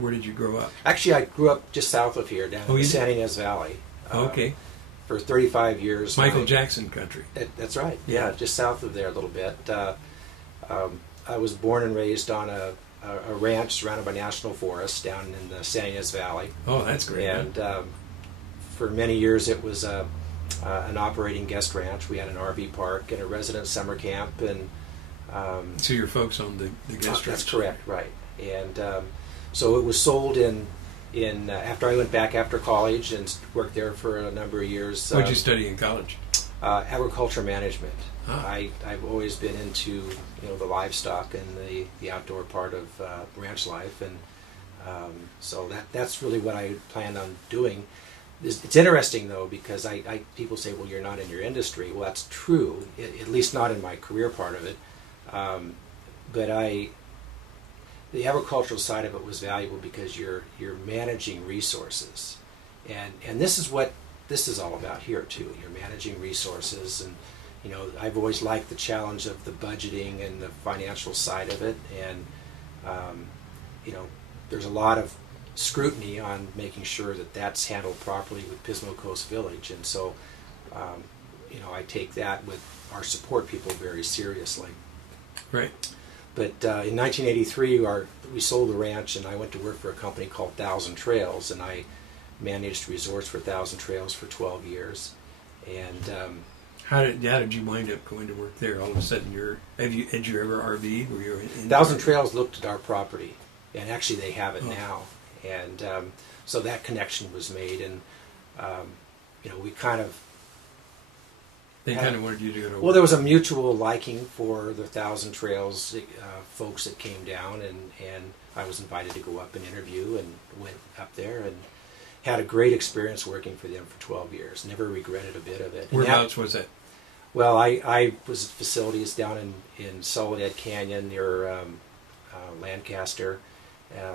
Where did you grow up? Actually, I grew up just south of here, down in the San Ynez Valley. Okay. For 35 years. Michael Jackson country. That's right. Yeah, just south of there a little bit. I was born and raised on a ranch surrounded by national forests down in the San Ynez Valley. Oh, that's great. And for many years it was an operating guest ranch. We had an RV park and a resident summer camp. And so your folks owned the guest ranch? That's correct, right. And so it was sold in after I went back after college and worked there for a number of years. What did you study in college? Agriculture management. Ah. I've always been into the livestock and the outdoor part of ranch life, and so that's really what I planned on doing. It's interesting though, because people say, well, you're not in your industry. Well, that's true, at least not in my career part of it. But the agricultural side of it was valuable because you're managing resources, and this is what this is all about here too. You're managing resources, and I've always liked the challenge of the budgeting and the financial side of it, and there's a lot of scrutiny on making sure that that's handled properly with Pismo Coast Village, and so I take that with our support people very seriously. Right. But in 1983, we sold the ranch, and I went to work for a company called Thousand Trails, and I managed resorts for Thousand Trails for 12 years. And how did you wind up going to work there? All of a sudden, had you ever RV'd? Were you in Thousand Trails looked at our property, and actually they have it now, and so that connection was made, and we kind of. They kind of wanted you to go to work. Well, there was a mutual liking for the Thousand Trails folks that came down, and I was invited to go up and interview, and went up there and had a great experience working for them for 12 years. Never regretted a bit of it. Whereabouts was that? Well, I was at facilities down in Soledad Canyon near Lancaster.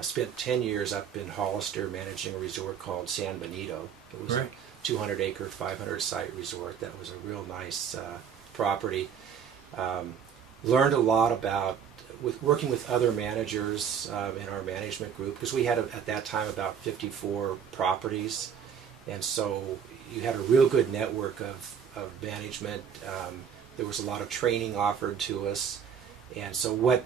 Spent 10 years up in Hollister managing a resort called San Benito. It was right. 200-acre, 500-site resort. That was a real nice property. Learned a lot about working with other managers in our management group, because we had at that time about 54 properties, and so you had a real good network of management. There was a lot of training offered to us, and so what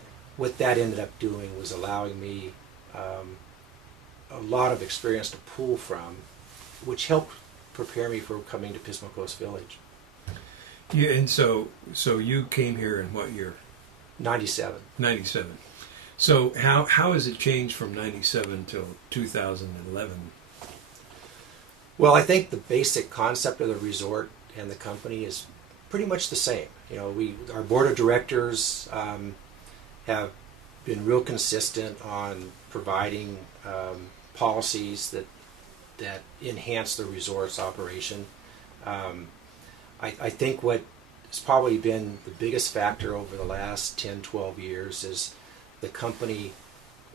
that ended up doing was allowing me a lot of experience to pull from, which helped prepare me for coming to Pismo Coast Village. Yeah, and so you came here in what year? 97. 97. So how has it changed from 97 till 2011? Well, I think the basic concept of the resort and the company is pretty much the same. Our board of directors have been real consistent on providing policies that enhance the resort's operation. I think what has probably been the biggest factor over the last 10, 12 years is the company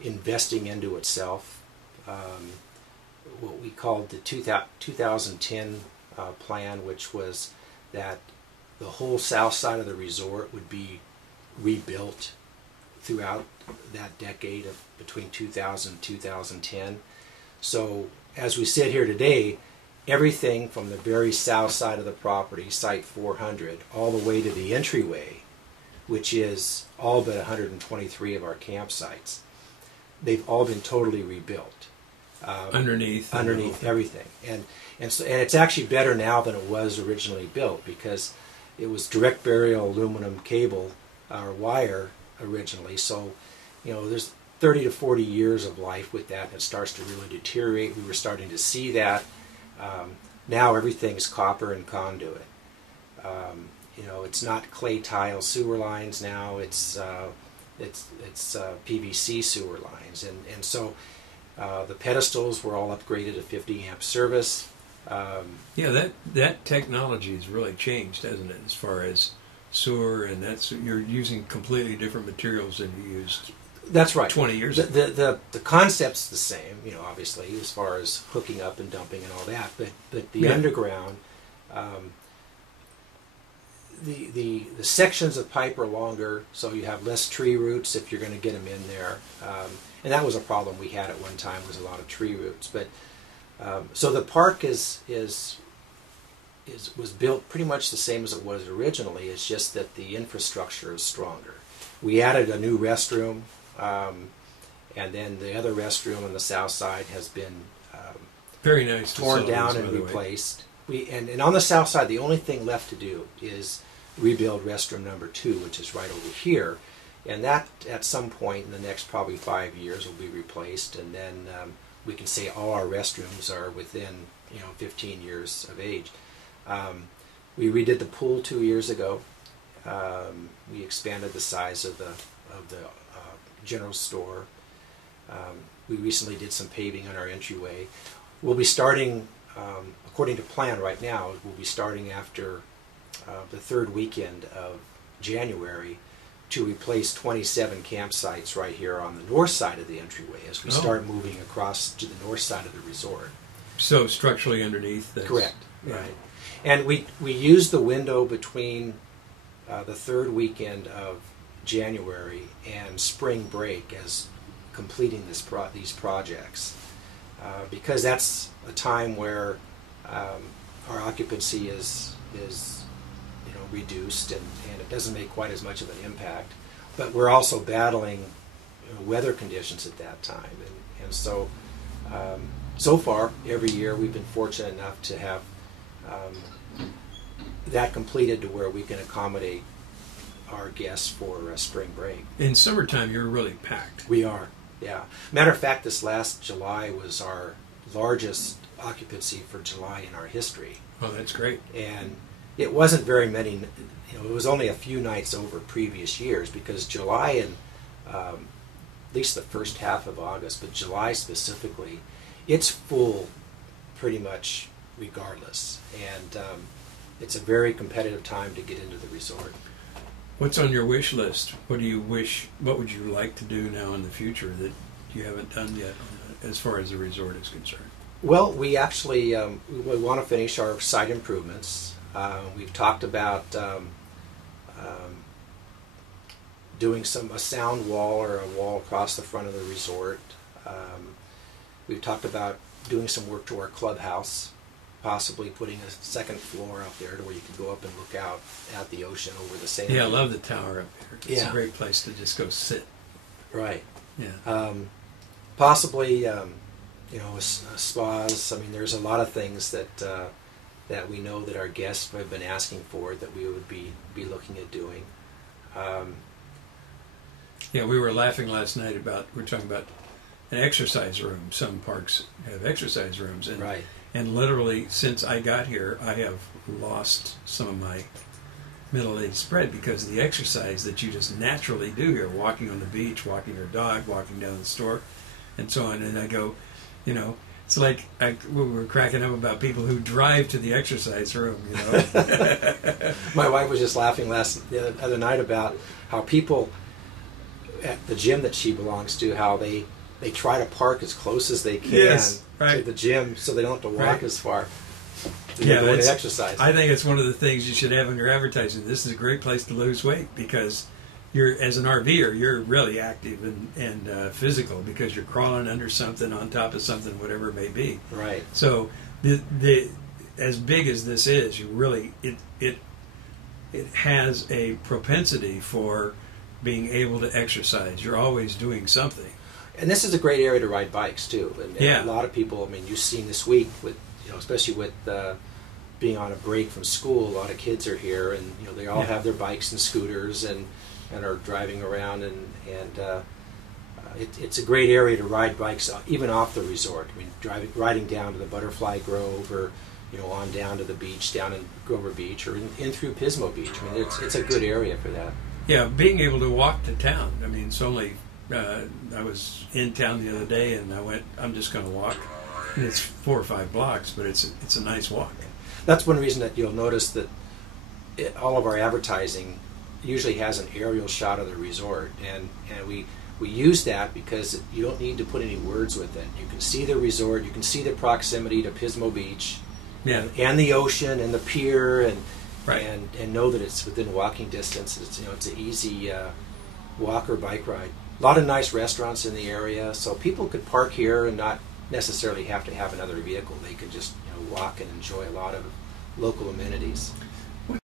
investing into itself. What we called the 2010 plan, which was that the whole south side of the resort would be rebuilt throughout that decade of between 2000 and 2010. So as we sit here today, everything from the very south side of the property, Site 400, all the way to the entryway, which is all but 123 of our campsites, they've all been totally rebuilt. Underneath everything. And it's actually better now than it was originally built, because it was direct burial aluminum cable or wire originally. So, there's 30 to 40 years of life with that, and it starts to really deteriorate. We were starting to see that. Now everything's copper and conduit. It's not clay tile sewer lines now. It's PVC sewer lines, and so the pedestals were all upgraded to 50 amp service. Yeah, that technology has really changed, hasn't it? As far as sewer, and you're using completely different materials than you used. That's right. 20 years ago. The concept's the same, obviously, as far as hooking up and dumping and all that, but the underground, the sections of pipe are longer, so you have less tree roots if you're going to get them in there. And that was a problem we had at one time, was a lot of tree roots. But so the park was built pretty much the same as it was originally. It's just that the infrastructure is stronger. We added a new restroom, and then the other restroom on the south side has been very nice, torn down and replaced. And on the south side, the only thing left to do is rebuild restroom number 2, which is right over here. And that, at some point in the next probably 5 years, will be replaced. And then we can say all our restrooms are within 15 years of age. We redid the pool 2 years ago. We expanded the size of the general store. We recently did some paving on our entryway. We'll be starting, according to plan right now, we'll be starting after the third weekend of January to replace 27 campsites right here on the north side of the entryway as we start moving across to the north side of the resort. So structurally underneath? Correct. Yeah. Right. And we use the window between the third weekend of January and spring break as completing these projects, because that's a time where our occupancy is reduced and it doesn't make quite as much of an impact. But we're also battling weather conditions at that time, and so so far every year we've been fortunate enough to have that completed to where we can accommodate our guests for spring break. In summertime, you're really packed. We are, yeah. Matter of fact, this last July was our largest occupancy for July in our history. Oh, that's great. And it wasn't very many, it was only a few nights over previous years, because July and at least the first half of August, but July specifically, it's full pretty much regardless. And it's a very competitive time to get into the resort. What's on your wish list? What do you wish? What would you like to do now in the future that you haven't done yet, as far as the resort is concerned? Well, we actually we want to finish our site improvements. We've talked about doing a sound wall or a wall across the front of the resort. We've talked about doing some work to our clubhouse, possibly putting a second floor up there to where you can go up and look out at the ocean over the sand. Yeah, I love the tower up there. It's a great place to just go sit. Right. Yeah. Possibly, spas. I mean, there's a lot of things that we know that our guests have been asking for that we would be looking at doing. Yeah, we were laughing last night we're talking about an exercise room. Some parks have exercise rooms, and right. And literally, since I got here, I have lost some of my middle-aged spread because of the exercise that you just naturally do here, walking on the beach, walking your dog, walking down the store, and so on. And I go, it's like we were cracking up about people who drive to the exercise room, My wife was just laughing the other night about how people at the gym that she belongs to, how they try to park as close as they can to the gym so they don't have to walk as far to go to exercise. I think it's one of the things you should have in your advertising. This is a great place to lose weight because as an RVer, you're really active and physical because you're crawling under something, on top of something, whatever it may be. Right. So as big as this is, it has a propensity for being able to exercise. You're always doing something. And this is a great area to ride bikes too. And a lot of people, you've seen this week with, especially with being on a break from school, a lot of kids are here, and they all have their bikes and scooters and are driving around, and it's a great area to ride bikes even off the resort. Riding down to the Butterfly Grove, or on down to the beach, down in Grover Beach, or in through Pismo Beach. It's a good area for that. Yeah, being able to walk to town. It's only. I was in town the other day, and I went, I'm just going to walk. And it's 4 or 5 blocks, but it's a nice walk. That's one reason that you'll notice that all of our advertising usually has an aerial shot of the resort, and we use that because you don't need to put any words with it. You can see the resort, you can see the proximity to Pismo Beach, and the ocean and the pier, and Right. and know that it's within walking distance. It's it's an easy walk or bike ride. A lot of nice restaurants in the area, so people could park here and not necessarily have to have another vehicle. They could just walk and enjoy a lot of local amenities.